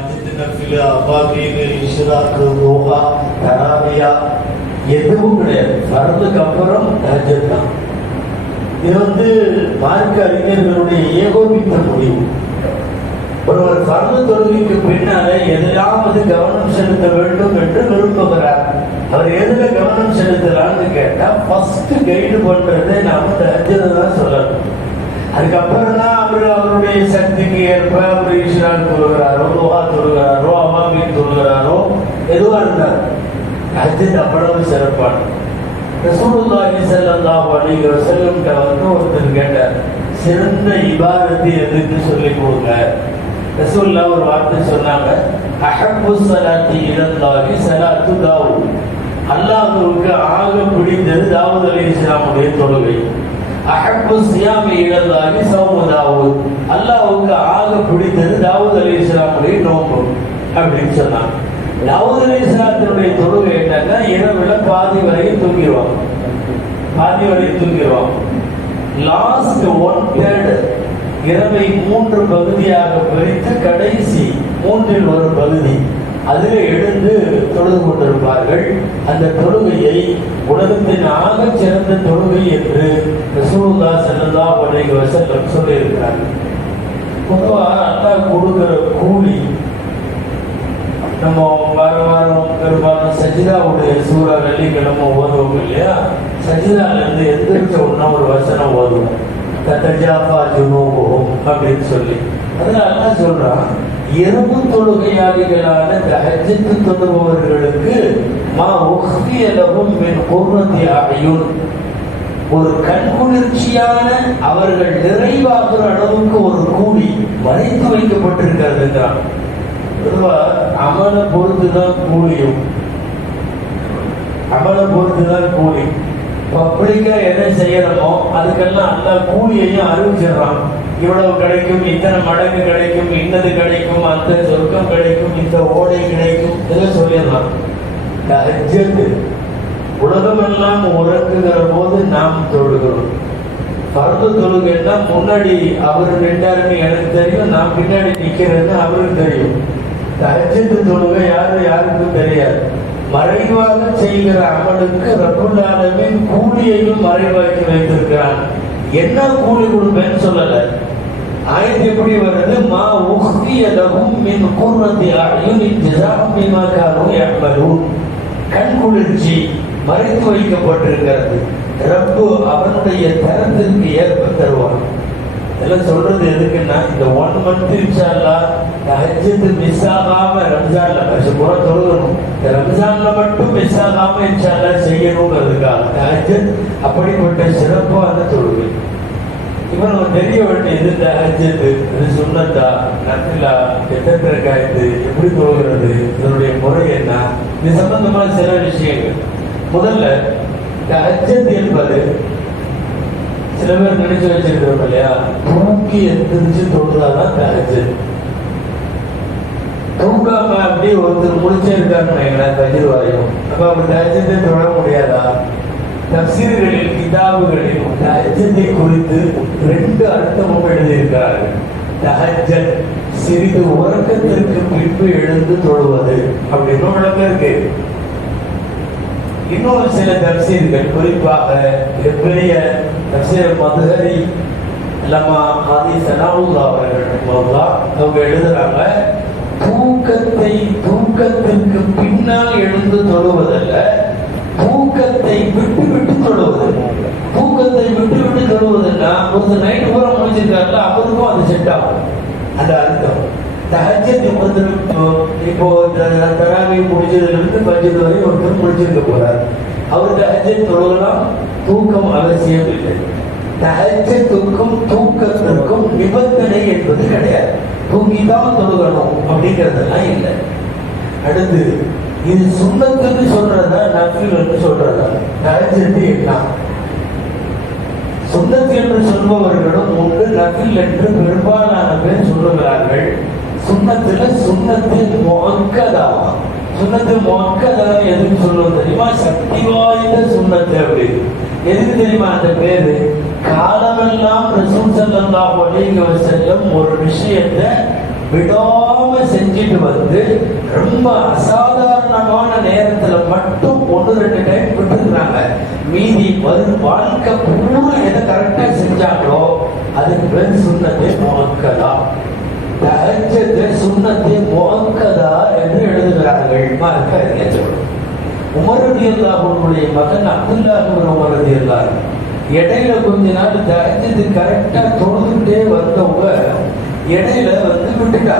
அஜித் நஃபில் அபாபீல் இஷ்ராக்கு ரோஹா தராவியா எதுவும் கிடையாது ஃபர்துக்கு அப்புறம் தஹஜத் தான் இது வந்து மார்க்க அறிஞர்களுடைய ஏகோபித்த முடிவு ஒருவர் ஃபர்து தொழுகைக்கு பின்னாலே எதிலாவது கவனம் செலுத்த வேண்டும் என்று விரும்புகிறார் அவர் எதுல கவனம் செலுத்தலாம்னு கேட்டா ஃபர்ஸ்ட் கைடு பண்றதை நாம தான் சொல்லணும் அதுக்கப்புறம் தான் அவர் அவருடைய சக்திக்கு ஏற்ப அவர் ஈஸ்வரான் கூறுகிறார் ஹஜ்ஜத் அவ்வளவு சிறப்பானது ரசூலுல்லாஹி ஸல்லல்லாஹு அலைஹி வஸல்லம் வந்து ஒருத்தர் கேட்டார் சிறந்த இபாதத்து எதுன்னு சொல்லி கொடுங்க ரசூல்லா ஒரு வார்த்தை சொன்னாங்க அஹப்பு சலாத்தி இலல்லாஹி சலாத்து தாவூத் அல்லாஹ்வுக்கு ஆக பிடித்தது தாவூத் அலைஹிஸ்ஸலாமுடைய தொழுகை அஹப்பு சியாமி இலல்லாஹி சௌமு தாவூத் அல்லாஹ்வுக்கு ஆக பிடித்தது தாவூத் அலைஹிஸ்ஸலாமுடைய நோன்பு அப்படின்னு சொன்னாங்க தாவூத் தொழுகை என்னன்னா இரவுல பாதி வரையும் தூங்கிடுவாங்க. பாதி வரையும் தூங்கிடுவாங்க. லாஸ்ட் ஒன் தேர்ட் இரவை மூன்று பகுதியாக பிரித்து கடைசி மூன்றில் ஒரு பகுதி அதில் எழுந்து தொழுது கொண்டிருப்பார்கள். அந்த தொழுகையை உலகத்தின் ஆகச் சிறந்த தொழுகை என்று ரசூலுல்லா ஸல்லல்லாஹு அலைஹி வசல்லம் சொல்லியிருக்கிறார்கள். பொதுவாக அல்லாஹ் கொடுக்கிற கூலி நம்ம சஜிதாவுடைய சூறா வெள்ளிக்கிழமை ஓதுவோம் இல்லையா? சஜிதால இருந்து எந்திரிச்ச உடனே ஒரு வசனம் ஓதுவோம். தத்தஜாபா ஜுனூபும் அப்படின்னு சொல்லி. அதுல அல்லாஹ் சொல்றான்? எறும்பு தொழுகையாளிகளான தஹஜத்து தொழுபவர்களுக்கு மா உஹ்தியலகும் மின் குர்ரத்தி அயுன் ஒரு கண்குளிர்ச்சியான அவர்கள் நிறைவாகிற அளவுக்கு ஒரு கூலி மறைத்து வைக்கப்பட்டிருக்கிறதுங்கிறான். பொதுவா அமலை பொறுத்து தான் கூலியும். அமலை பொறுத்து தான் கூலி பப்ளிக்கா என்ன செய்யறோமோ அதுக்கெல்லாம் அந்த கூலியையும் அறிவிச்சிடுறான். இவ்வளவு கிடைக்கும் இத்தனை மடங்கு கிடைக்கும் இன்னது கிடைக்கும் அந்த சொர்க்கம் கிடைக்கும் இந்த ஓடை கிடைக்கும் இதெல்லாம் சொல்லிடலாம் அஜத்து உலகமெல்லாம் உறங்குகிற போது நாம் தொழுகிறோம். பரத தொழுகைன்னா முன்னாடி அவர் நின்றாருன்னு எனக்கு தெரியும் நான் பின்னாடி நிக்கிறேன்னு அவருக்கு தெரியும். தஹஜ்ஜத் தொழுகை யாரும் யாருக்கும் தெரியாது. மறைவாக செய்கிற அமலுக்கு ரகுல் கூலியையும் மறைவாக்கி வைத்திருக்கிறான் என்ன கூலி கொடுப்பேன்னு சொல்லல. ஆயத்து எப்படி வருது? மா உஹ்தியலஹும் மின் கூர்வத்தி ஆடையும் ஜஸாஹும் பிமா கானூ கண் குளிர்ச்சி மறைத்து வைக்கப்பட்டிருக்கிறது. ரப்பு அவனுடைய தரத்திற்கு ஏற்ப தருவான் இதெல்லாம் சொல்றது எதுக்குன்னா இந்த ஒன் மந்த் இன்ஷால்லா ஹஜ்ஜத்து மிஸ் ஆகாம ரம்ஜான்ல பசு புறத்து ரம்ஜான்ல மட்டும் மிஸ் ஆகாம இன்ஷால்லா செய்யணுங்கிறதுக்காக. ஹஜ்ஜத் அப்படிப்பட்ட சிறப்பான தொழுகை. இவன் அவன் தெரிய வேண்டியது இந்த ஹஜ்ஜத்து இது சுண்ணத்தா நத்திலா எத்தனை காய்த்து எப்படி தொழுகிறது இதனுடைய முறை என்ன? இது சம்பந்தமான சில விஷயங்கள். முதல்ல இந்த ஹஜ்ஜத் என்பது சில பேர் நினைச்சு வச்சிருக்கிறோம் இல்லையா? தூக்கி எந்திரிச்சு தொழுதாதான் தஹஜத் தூக்காம அப்படியே ஒருத்தர் முடிச்சே இருக்காருன்னு வைங்களேன் தஜிர்வாயும் அப்படி தஹஜத்தை தொழ முடியாதா? தப்சீர்களில் கிதாபுகளில் தஹஜத்தை குறித்து ரெண்டு அர்த்தமும் எழுதியிருக்கிறார்கள். தஹஜத் சிறிது உறக்கத்திற்கு பின்பு எழுந்து தொழுவது. அப்படின்னு விளக்கம் இருக்கு? இன்னொரு சில தப்சீர்கள் குறிப்பாக தப்சீர் மதுகரி லமா ஆதி சனாவுல்லா அவர்கள் அவங்க எழுதுறாங்க தூக்கத்தை தூக்கத்திற்கு பின்னால் எழுந்து தொழுவதல்ல தூக்கத்தை விட்டு விட்டு தொழுவது. தூக்கத்தை விட்டு விட்டு தொழுவதுன்னா ஒரு நைட் பூரா முடிச்சிருக்காருல அவருக்கும் அது செட் ஆகும். அந்த அர்த்தம். தஹஜத் இப்போ தராவி முடிச்சதுல பஞ்சது வரை ஒருத்தர் முடிச்சிருக்க போறார். அவர் தஹஜத் தொழுகலாம் தூக்கம் அவசியம் இல்லை. தஹஜத்துக்கும் தூக்கத்திற்கும் நிபந்தனை என்பது கிடையாது. தூங்கிதான் தொழுகணும் அப்படிங்கிறதெல்லாம் இல்லை. அடுத்து இது சுண்ணத்துன்னு சொல்றதா நஃபில்னு சொல்றதா? தஹஜத்து எல்லாம் சுண்ணத்து என்று சொல்பவர்களும் உண்டு நஃபில் என்று பெரும்பாலான பேர் சொல்லுகிறார்கள். சுண்ணத்துல சுண்ணத்து முகக்கதாவா சுண்ணத்து மொக்கதா எதுன்னு சொல்லுவோம் தெரியுமா? சக்தி வாய்ந்த சுண்ணத்து அப்படி. எதுக்கு தெரியுமா அந்த பேரு? காலமெல்லாம் ரசூல் ஸல்லல்லாஹு அலைஹி செல்லும் ஒரு விஷயத்தை விடாம செஞ்சுட்டு வந்து ரொம்ப அசாதாரணமான நேரத்துல மட்டும் ஒன்று ரெண்டு டைம் விட்டுருக்காங்க மீதி வரும் வாழ்க்கை பூரா எதை கரெக்டா செஞ்சாங்களோ அதுக்கு பேர் சுண்ணத்தை முகக்கதா தஹஜ்ஜத்தை சுண்ணத்தை முகக்கதா என்று எழுதுகிறார்கள். மார்க்க அறிஞர்கள் உமர் ரலியல்லாஹுடைய மகன் அப்துல்லாஹ் இப்னு உமர் இடையில கொஞ்ச நாள் தயஞ்சது கரெக்டா தொழுதுகிட்டே வந்தவங்க இடையில வந்து விட்டுட்டா.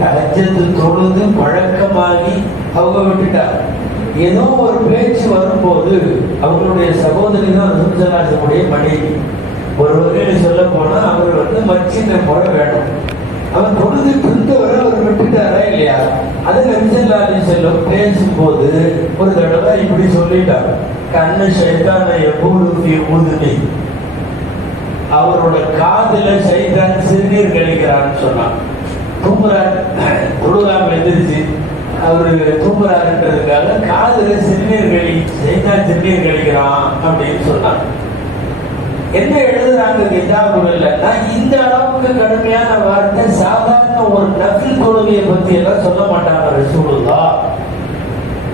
தயஞ்சது தொழுது பழக்கமாகி அவங்க விட்டுட்டா. ஏதோ ஒரு பேச்சு வரும்போது அவங்களுடைய சகோதரி தான் சுந்தராசனுடைய மனைவி. ஒரு வகையில் சொல்ல போனா அவர் வந்து மச்சின போட வேணும். அவர் தொழுதுட்டு இருந்தவரை அவர் விட்டுட்டாரா இல்லையா? அது நெஞ்சல்லாதி செல்லும் பேசும்போது ஒரு தடவை இப்படி சொல்லிட்டார். கண்ணு சைத்தான எப்பூடு ஊதுனி? அவரோட காதுல சைத்தான் சிறுநீர் கழிக்கிறான்னு சொன்னான். தூங்குறார். தொழுகாம எந்திரிச்சு அவரு தூங்குறாருன்றதுக்காக காதுல சிறுநீர் கழி சைத்தான் சிறுநீர் கழிக்கிறான் அப்படின்னு சொன்னான். என்ன எழுதுறாங்க கிதாபுகள்னா இந்த அளவுக்கு கடுமையான வார்த்தை சாதாரண ஒரு நஃபில் தொழுகையை பத்தி எல்லாம் சொல்ல மாட்டாங்க ரசூலுல்லா.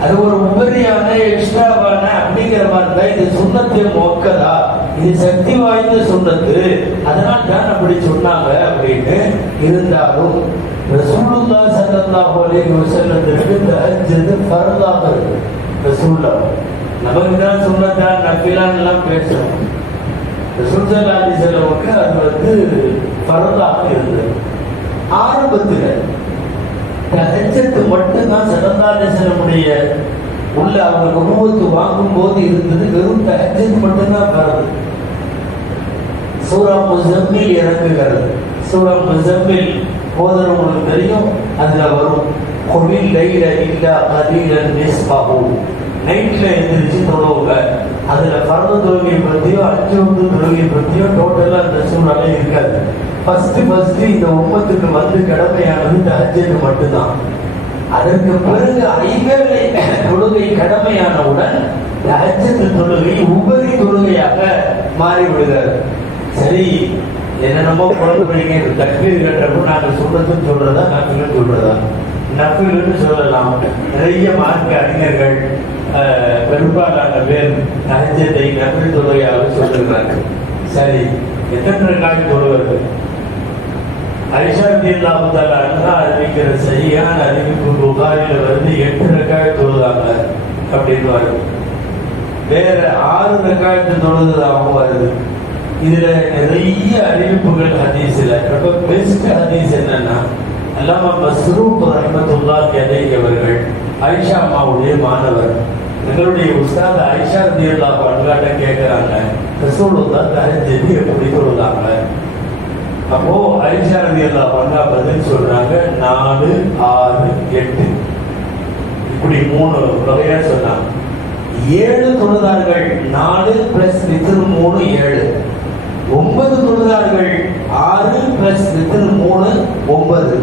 அது ஒரு உபரியான எக்ஸ்ட்ராவான அப்படிங்கிற மாதிரி தான் இது சுண்ணத்தை மொக்கதா? இது சக்தி வாய்ந்த சுண்ணத்து. அதனால தான் அப்படி சொன்னாங்க அப்படின்னு இருந்தாலும் ரசூலுல்லா சல்லல்லாஹு அலைஹி வஸல்லத்திற்கு தஹஜ்ஜது ஃபர்லாக இருக்கு. ரசூலுல்லா நமக்கு தான் சுண்ணத்தா நஃபிலான்னு எல்லாம் பேசுறோம். சுல்தானி செல்வமுக்கு அது வந்து பரந்தாக இருந்தது ஆரம்பத்தில் தகச்சத்து மட்டும்தான் சரந்தான செல்லமுடைய உள்ள அவங்க குடும்பத்து வாங்கும் போது இருந்தது வெறும் தஹஜத் மட்டும்தான் பரது சூரா முசம்மில் இறங்குகிறது சூரா முசம்மில் போதர் உங்களுக்கு தெரியும் அதில் வரும் கொவில் லைல இல்லா கலீலன் நிஸ்பாகும் நைட்ல எழுந்திரிச்சு தொழுவுங்க. அதுல பரந்த தொழுகை பத்தியோ அஞ்சு வந்து தொழுகை பத்தியோ டோட்டலா அந்த சூழ்நிலை இருக்காது. ஃபர்ஸ்ட் ஃபர்ஸ்ட் இந்த ஒப்பத்துக்கு வந்து கடமையானது தஹஜ்ஜத் மட்டும்தான். அதற்கு பிறகு ஐவேளை தொழுகை கடமையானவுடன் தஹஜ்ஜத் தொழுகை உபரி தொழுகையாக மாறி விடுகிறது சரி என்னென்னமோ குழந்தைங்க தக்பீர் கட்டப்போ நாங்கள் சொல்றதுன்னு சொல்றதா நாங்களும் சொல்றதா? நப்பில்னு சொல்லலாம். நிறைய மார்க்க அறிஞர்கள் பெரும்பாலான பேர் தஹஜத்தை நபில் தொழுகையாக சொல்லுகிறாங்க சரி எத்தனை காய் தொழுவது? ஐஷா ரலியல்லாஹு அண்ணா அறிவிக்கிற சரியான அறிவிப்பு புகாரில் வந்து எட்டு ரக்காய் தொழுதாங்க அப்படின்னு வருது வேற ஆறு ரக்காயத்து தொழுதுதாகவும் வருது. இதுல நிறைய அறிவிப்புகள் ஹதீஸ்ல. ரொம்ப பெஸ்ட் ஹதீஸ் என்னன்னா அல்லாம மஸ்ரூப் ரஹ்மத்துல்லாஹி அலைஹி அவர்கள் ஐஷா அம்மாவுடைய மாணவர். எங்களுடைய உஸ்தாத் தீர்லா ரலியல்லாஹு அன்ஹாட்ட கேட்கறாங்க தான் தஹஜ்ஜத் எப்படி தொழுதாங்க அப்போ ஐஷா தீர்லா பண்றா பதில் சொல்றாங்க நாலு ஆறு எட்டு. இப்படி மூணு வகையா சொன்னாங்க. ஏழு தொழுதார்கள் நாலு பிளஸ் வித்திரு மூணு ஏழு. ஒன்பது தொழுதார்கள் ஆறு பிளஸ் வித்திரு மூணு ஒன்பது.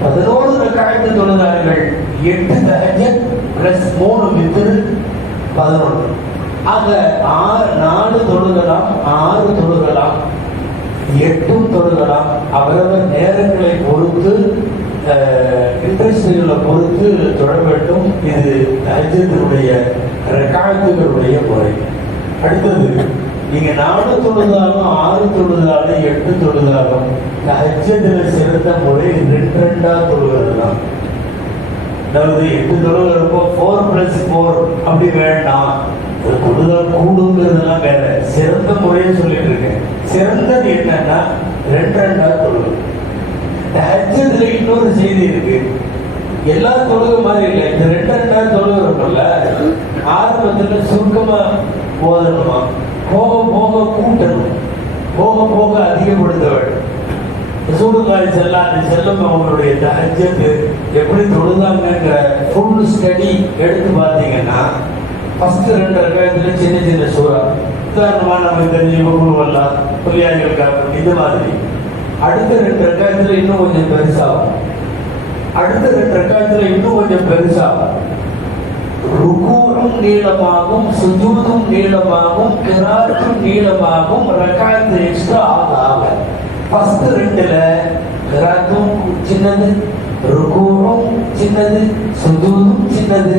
பதினோரு ரக்காயத்து தொழுதார்கள் எட்டு தகஜத் பிளஸ் மூணு வித்திரு பதினொன்று. ஆக ஆறு நாலு தொழுகலாம் ஆறு தொழுகலாம் எட்டும் தொழுகலாம். அவரவர் நேரங்களை பொறுத்து இன்ட்ரெஸ்ட்களை பொறுத்து தொழ வேண்டும் இது தஹஜத்தினுடைய ரக்காயத்துகளுடைய முறை. அடுத்தது நீங்க நாலு தொழுதாலும் ஆறு தொழுதாலும் எட்டு தொழுதாலும் தஹஜத்தில் சிறந்த முறை ரெண்டு ரெண்டா தொழுகிறது தான் அதாவது எட்டு தொழுகை இருக்கோ ஃபோர் பிளஸ் ஃபோர் அப்படி வேண்டாம். ஒரு தொழுதல் கூடுங்கிறதெல்லாம் வேற. சிறந்த முறையை சொல்லிட்டு இருக்கேன். சிறந்தது என்னன்னா ரெண்டு ரெண்டா தொழுகை. ஹஜ்ஜத்துல இன்னொரு செய்தி இருக்கு. எல்லா தொழுகை மாதிரி இல்லை. இந்த ரெண்டு ரெண்டா தொழுகை இருக்கும்ல ஆரம்பத்துல சுருக்கமா போதணுமா போக போக கூட்டது போக போக அதிகப்படுத்தவள். வேண்டும் சூடுகாரி செல்லாது செல்லும் அவங்களுடைய தஹஜத்து எப்படி தொழுதாங்கிற ஃபுல் ஸ்டடி எடுத்து பார்த்தீங்கன்னா ஃபஸ்ட்டு ரெண்டு ரகாயத்துல சின்ன சின்ன சூறா. உதாரணமா நம்ம தெரிஞ்ச குருவல்லா புலியார்கள் காப்பர் இது மாதிரி. அடுத்த ரெண்டு ரகாயத்துல இன்னும் கொஞ்சம் பெருசாகும். அடுத்த ரெண்டு ரகாயத்துல இன்னும் கொஞ்சம் பெருசாகும். ருக்கு நீளமாகும் சுஜூதும் நீளமாகும் கிராத்தும் நீளமாகும் ரகாத்து எக்ஸ்ட்ரா ஆக ஆக ஃபர்ஸ்ட் ரெண்டுல கிராத்தும் சின்னது ருக்குவும் சின்னது சுஜூதும் சின்னது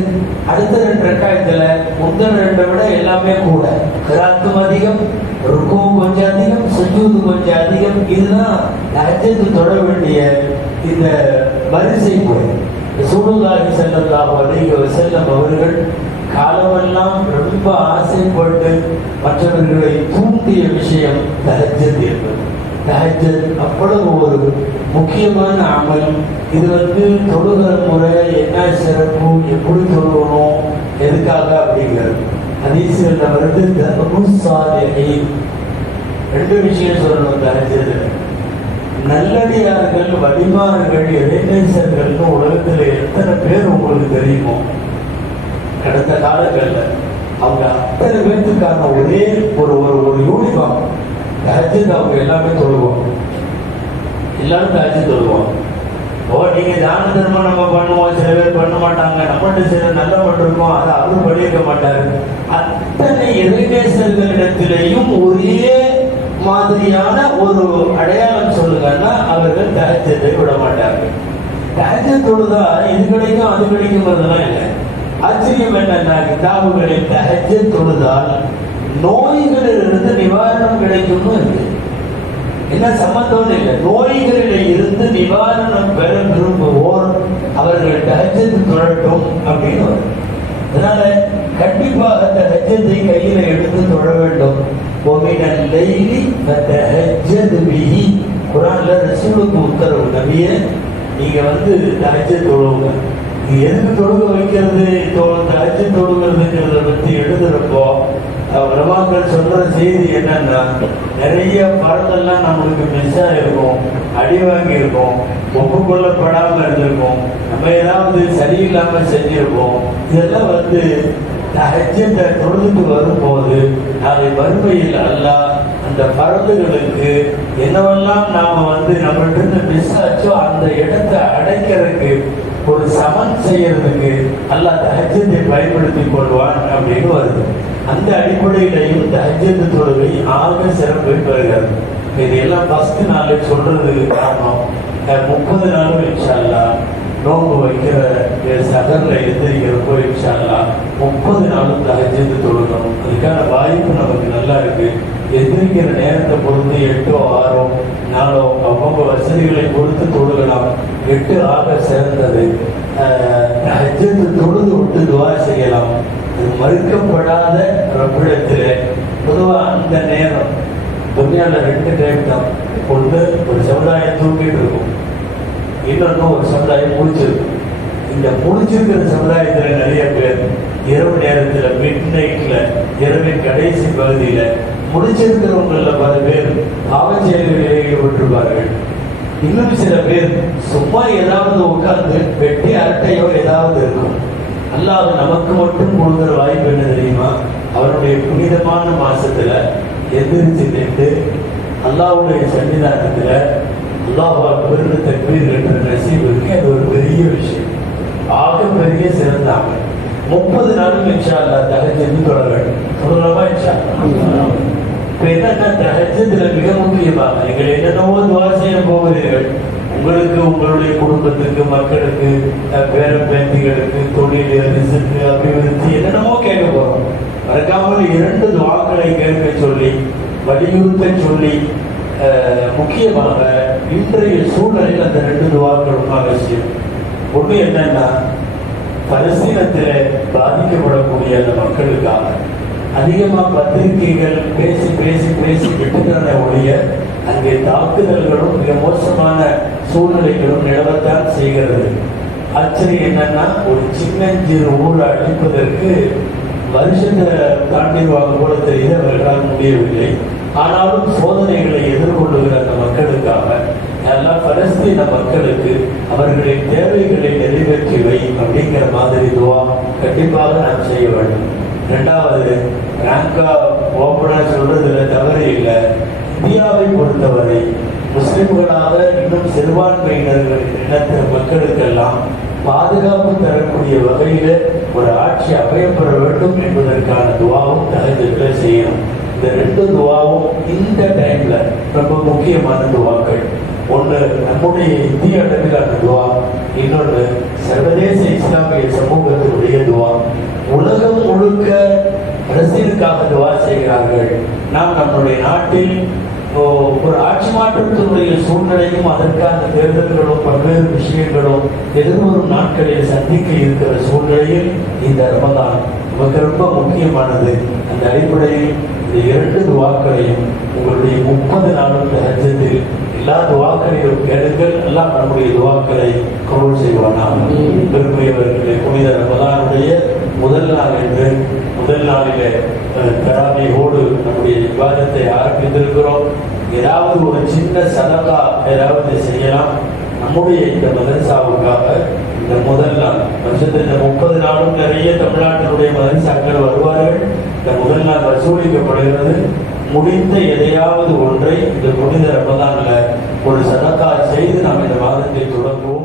அடுத்த ரெண்டு ரெக்காயத்துல முந்தின ரெண்டை விட எல்லாமே கூட கிராத்தும் அதிகம் ருக்கும் கொஞ்சம் அதிகம் சுஜூது கொஞ்சம் அதிகம் இதுதான் ஹஜ்ஜத்து தொட வேண்டிய இந்த வரிசை முறை சூடுல்லாஹி ஸல்லல்லாஹு அலைஹி வஸல்லம் அவர்கள் காலமெல்லாம் ரொம்ப ஆசைப்பட்டு மற்றவர்களை தூண்டிய விஷயம் தஹஜத் என்பது. தஹஜத் அவ்வளவு ஒரு முக்கியமான அமல். இது வந்து தொழுகிற முறை என்ன சிறப்பு எப்படி தொழுகணும் எதுக்காக அப்படிங்கிறது. ஹதீஸ்கள்ல வருது தர்முசாலிஹீன் ரெண்டு விஷயம் சொல்லணும் தஹஜத்துல நல்லடியார்கள் வடிவார்கள் இளைஞர்கள்னு உலகத்தில் எத்தனை பேர் உங்களுக்கு தெரியுமோ? கடந்த காலங்களில் அவங்க அத்தனை பேர்த்துக்கான ஒரே ஒரு ஒரு ஒரு யூனிஃபார்ம் தஹஜத் அவங்க எல்லாமே தொழுவோம் எல்லாரும் தஹஜத் தொழுவோம் ஓ நீங்க தான தர்மம் நம்ம பண்ணுவோம் சில பேர் பண்ண மாட்டாங்க நம்மகிட்ட சில நல்ல பண்ணிருக்கோம் அதை அவரும் பண்ணியிருக்க மாட்டாரு. அத்தனை இளைஞர்களிடத்திலேயும் ஒரே மாதிரியான ஒரு அடையாளம் சொல்லுங்கன்னா அவர்கள் தஹஜத்தை விட மாட்டாங்க தஹஜத் தொழுதா இது கிடைக்கும் அது கிடைக்குங்கிறதெல்லாம் இல்லை. ஆச்சரியம் என்னன்னா கிதாபுகளில் தஹஜத் தொழுதால் நோய்களிலிருந்து நிவாரணம் கிடைக்கும்னு இருக்கு என்ன சம்பந்தம் இல்லை. நோய்களில் இருந்து நிவாரணம் பெற விரும்புவோர் அவர்கள் தஹஜத் தொழட்டும் அப்படின்னு வரும். அதனால கண்டிப்பாக அந்த ஹஜ்ஜத்தை கையில எடுத்து தொழ வேண்டும். ஒமினல் லைலி ஃபதஹஜ்ஜத் பிஹி. குர்ஆன்ல ரசூலுக்கு உத்தரவு நபிய நீங்க வந்து தஹஜ்ஜத் தொழுவுங்க. எதுக்கு தொழுக வைக்கிறது? தலைச்சு தொழுகிறதுங்கிறத பற்றி எழுதுறப்போ பிரபாகர் சொல்ற செய்தி என்னன்னா நிறைய படத்தெல்லாம் நம்மளுக்கு மிஸ் ஆகிருக்கும் அடி வாங்கி இருக்கும் ஒப்புக்கொள்ளப்படாம இருந்திருக்கும். நம்ம ஏதாவது சரியில்லாம செஞ்சிருக்கோம் இதெல்லாம் வந்து அஜெண்டா தொழுதுக்கு வரும்போது நாளை வறுமையில் அல்ல அந்த பறந்துகளுக்கு என்னவெல்லாம் நாம் வந்து நம்மகிட்ட மிஸ் ஆச்சோ அந்த இடத்தை அடைக்கிறதுக்கு ஒரு சமன் செய்யறதுக்கு அல்லாஹ் தஹஜத்தை பயன்படுத்தி கொள்வான் அப்படின்னு வருது. அந்த அடிப்படையிலையும் தஹஜத்து தொழுகை ஆக சிறப்பு வருகிறது. இது எல்லாம் ஃபர்ஸ்ட் நாள் சொல்றதுக்கு காரணம் முப்பது நாளும் இன்ஷால்லா நோம்பு வைக்கிற சகரில் எந்திரிக்கிறப்போ இன்ஷால்லா முப்பது நாளும் தஹஜத்து தொழுகணும். அதுக்கான வாய்ப்பு எந்திரிக்கிற நேரத்தை பொறுத்து எட்டோ ஆறோ நாளோ அவங்க வசதிகளை பொறுத்து தொழுகலாம். எட்டு ஆக சிறந்தது. ஹஜ்ஜத்து தொழுது விட்டு துவா செய்யலாம். அது மறுக்கப்படாத ரப்பிடத்தில் பொதுவாக அந்த நேரம் துணியால ரெண்டு டைம் தான் ஒன்று ஒரு சமுதாயம் தூக்கிட்டு இருக்கும். இன்னொன்று ஒரு சமுதாயம் முடிச்சிருக்கும். இந்த முடிச்சிருக்கிற சமுதாயத்தில் நிறைய பேர் இரவு நேரத்தில் மிட் நைட்ல இரவின் கடைசி பகுதியில் முடிச்சிருக்கிறவங்களில் பல பேர் பாவச் ஈடுபட்டிருப்பார்கள். இன்னும் சில பேர் சும்மா ஏதாவது உட்கார்ந்து வெட்டி அரட்டையோ ஏதாவது இருக்கும். அல்லாஹ் நமக்கு மட்டும் கொடுக்குற வாய்ப்பு என்ன தெரியுமா? அவருடைய புனிதமான மாசத்துல எந்திரிச்சு நின்று அல்லாஹ்வுடைய சன்னிதானத்துல அல்லாஹ் பெருந்த தக்பீர் என்ற நசீப் இருக்கு அது ஒரு பெரிய விஷயம். ஆக பெரிய சிறந்தாங்க. முப்பது நாளும் இன்ஷா அல்லா தகஜத்து தொடர்கள் வேண்டும் இன்ஷா தஹஜத்துல மிக முக்கியமாக நீங்கள் என்னென்னவோ துவா செய்ய போகிறீர்கள். உங்களுக்கு உங்களுடைய குடும்பத்துக்கு மக்களுக்கு பேர பேத்திகளுக்கு தொழில் ரிசுக்கு அபிவிருத்தி என்னென்னமோ கேட்க போகிறோம் மறக்காமல் இரண்டு துவாக்களை கேட்க சொல்லி வலியுறுத்த சொல்லி அஹ், முக்கியமாக இன்றைய சூழலில் அந்த ரெண்டு துவாக்களும் அவசியம் ஒன்று என்னன்னா பலஸ்தீனத்தில் பாதிக்கப்படக்கூடிய அந்த மக்களுக்காக அதிகமா பத்திரிகைகள் பேசி பேசி பேசி விட்டுக்கிறன ஒழிய அங்கே தாக்குதல்களும் மிக மோசமான சூழ்நிலைகளும் நிலவத்தான் செய்கிறது. ஆச்சரியம் என்னன்னா ஒரு சின்னஞ்சிறு ஊரை அழிப்பதற்கு வருஷத்தை தாண்டிடுவாங்க போல தெரியுது அவர்களால் முடியவில்லை. ஆனாலும் சோதனைகளை எதிர்கொள்ளுகிற அந்த மக்களுக்காக எல்லாம் பலஸ்தீன மக்களுக்கு அவர்களின் தேவைகளை நிறைவேற்றி வை அப்படிங்கிற மாதிரி துவா கண்டிப்பாக நாம் செய்ய வேண்டும். ரெண்டாவது ரேங்கா ஓப்பனா சொல்றதுல தவறு இல்லை. இந்தியாவை பொறுத்தவரை முஸ்லிம்களாக இன்னும் சிறுபான்மையினர்கள் இனத்த மக்களுக்கெல்லாம் பாதுகாப்பு தரக்கூடிய வகையில் ஒரு ஆட்சி அமையப்பெற வேண்டும் என்பதற்கான துவாவும் தலைமையில் செய்யணும். இந்த ரெண்டு துவாவும் இந்த டைம்ல ரொம்ப முக்கியமான துவாக்கள். ஒன்று நம்முடைய இந்திய அளவிலான துவா இன்னொன்று சர்வதேச இஸ்லாமிய சமூகத்தினுடைய துவா. உலகம் முழுக்க அரசியலுக்காக துவா செய்கிறார்கள். நாம் நம்முடைய நாட்டில் ஒரு ஆட்சி மாற்றத்தினுடைய சூழ்நிலையும் அதற்கான தேர்தல்களும் பல்வேறு விஷயங்களும் எதிர்வரும் நாட்களில் சந்திக்க இருக்கிற சூழ்நிலையில் இந்த ரமதான் நமக்கு ரொம்ப முக்கியமானது. அந்த அடிப்படையில் இந்த இரண்டு துவாக்களையும் உங்களுடைய முப்பது நாளும் தகஜத்தில் எல்லா துவாக்களையும் கேளுங்கள். எல்லாம் நம்முடைய துவாக்களை கபூல் செய்வானா பெருமையவர்களே புனித ரமதானுடைய முதல் நாள் என்று முதல் நாளிலே அஹ், தராவியோடு நம்முடைய விவாதத்தை ஆரம்பித்திருக்கிறோம். ஏதாவது ஒரு சின்ன சதங்கா ஏதாவது செய்யலாம். நம்முடைய இந்த மதரசாவுக்காக இந்த முதல் நாள் வருஷத்தில் இந்த முப்பது நாளும் நிறைய தமிழ்நாட்டினுடைய மதரசாக்கள் வருவார்கள். இந்த முதல் நாள் வசூலிக்கப்படுகிறது. முடிந்த எதையாவது ஒன்றை இந்த புனித ரமதானில் ஒரு சதக்கா செய்து நாம் இந்த மாதத்தை தொடங்குவோம்.